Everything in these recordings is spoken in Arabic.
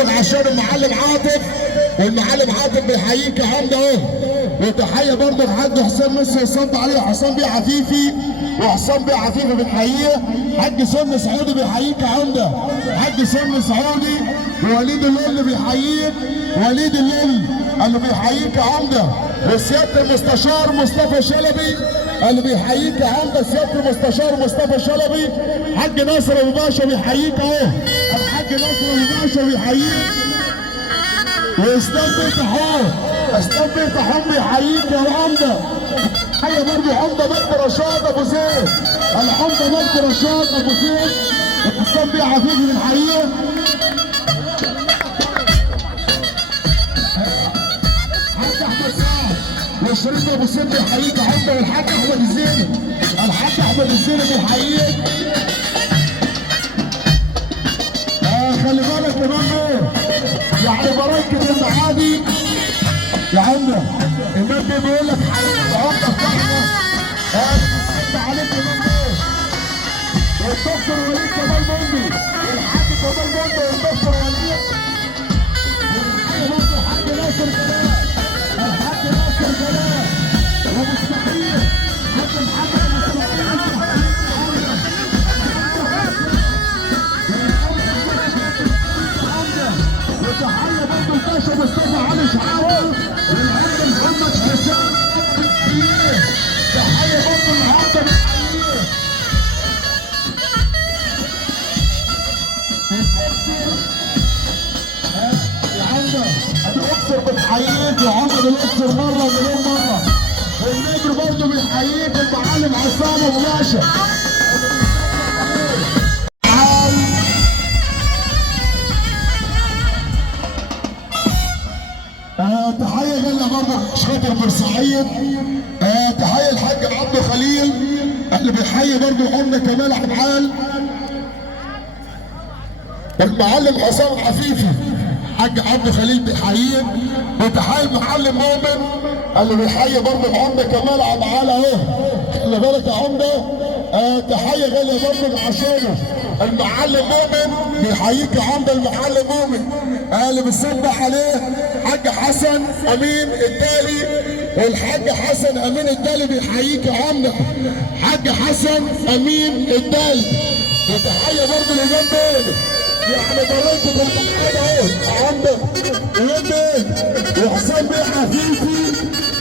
برضك عشان المعلم عاطف، والمعلم عاطف بيحييك يا عمده اهو. وتحيه برضك حاج حسام مصر يصب عليه، حسام بيه عفيفي، وحسام بيه عفيفي بنحييه. حاج سن سعودي بيحييك يا عمده، حاج سن سعودي. ووليد الليل بيحييك، وليد الليل اللي بيحييك يا عمده. وسياده المستشار مصطفى شلبي اللي بيحييك يا عمده، سياده المستشار مصطفى شلبي. حاج ناصر ابو باشا بيحييك اهو، الحاج ناصر ابو باشا بيحييك. واسلام بيه طحون، اسلام بيه طحون بيحييك يا عمده. حي برضه عمده مجدي رشاد ابو زيد، العمده مجدي رشاد ابو زيد. اسلام بيه عفيفي بنحييه. حاج احمد سعد وشريف ابو سيد بيحييك يا عمده، والحاج احمد الزيني، الحاج احمد الزيني بيحييك. خلي بالك يا مامو، يعني بركة المعادي يا عمده. الناس دي بيقول لك العمده بتاعنا انت عليك يا مامو. والدكتور وليد كمال بندي، الحاج كمال بندي والدكتور وليد. والحاج برضه الحاج ناصر جلال، الحاج ناصر جلال. ومستحيل حاج محمد مستحيل. وتحية برضه الباشا مصطفى علي شعراوي، والعم محمد حسام بنحييه. تحية برضه النهارده بنحييه. يا عمده الاقصر بتحييك يا عمده، الاقصر مره ومليون مره. النجر برضه بيحييك، المعلم عصام ابو باشا. تحية غالية برضه شاطر بورسعيد. تحية الحاج عبد خليل اللي بيحيي برضه عمده كمال عبعال. المعلم حسام عفيفي حاج عبد خليل بيحييك. وتحية المعلم مؤمن اللي بيحيي برضه العمده كمال عبعال اهو. خلي بالك يا عمده. تحية غالية برضه عشانه المعلم مؤمن بيحييك يا عمده، المعلم مؤمن اللي بنصبح عليه حاج حسن امين الدالي. والحاج حسن امين الدالي بيحييك يا عمده، حاج حسن امين الدالي. وتحيه برضه لإمام بيه، يعني بركه الحاجه اهو يا عمده. إمام بيه وحسام بيه عفيفي،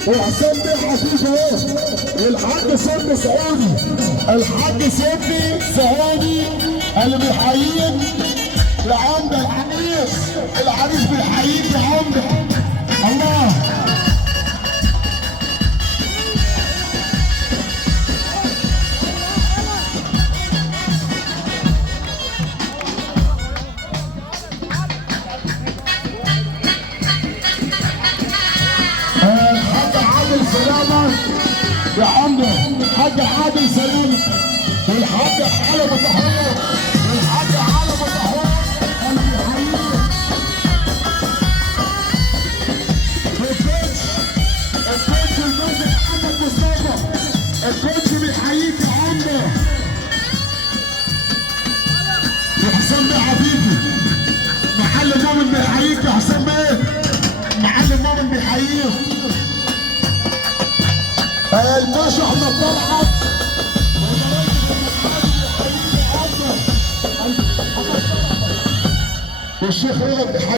وحسام بيه عفيفي اهو. والحاج سن سعودي، الحاج سن سعودي اللي بيحييك يا عمده. العريس، العريس بيحييك يا عمده. الله. الحاج عادل سلامه يا عمده، الحاج عادل سلامه. والحاج حلب طحون، والحاج حلب طحون اللي بيحييك. الكوتش الموزي محمد مصطفى، الكوتش بيحييك يا عمده. وحسام بيه عفيفي، معلم مؤمن بيحييك يا حسام بيه، معلم مؤمن بيحييك. الباشا احمد طلعت والشيخ رضا بيحييك.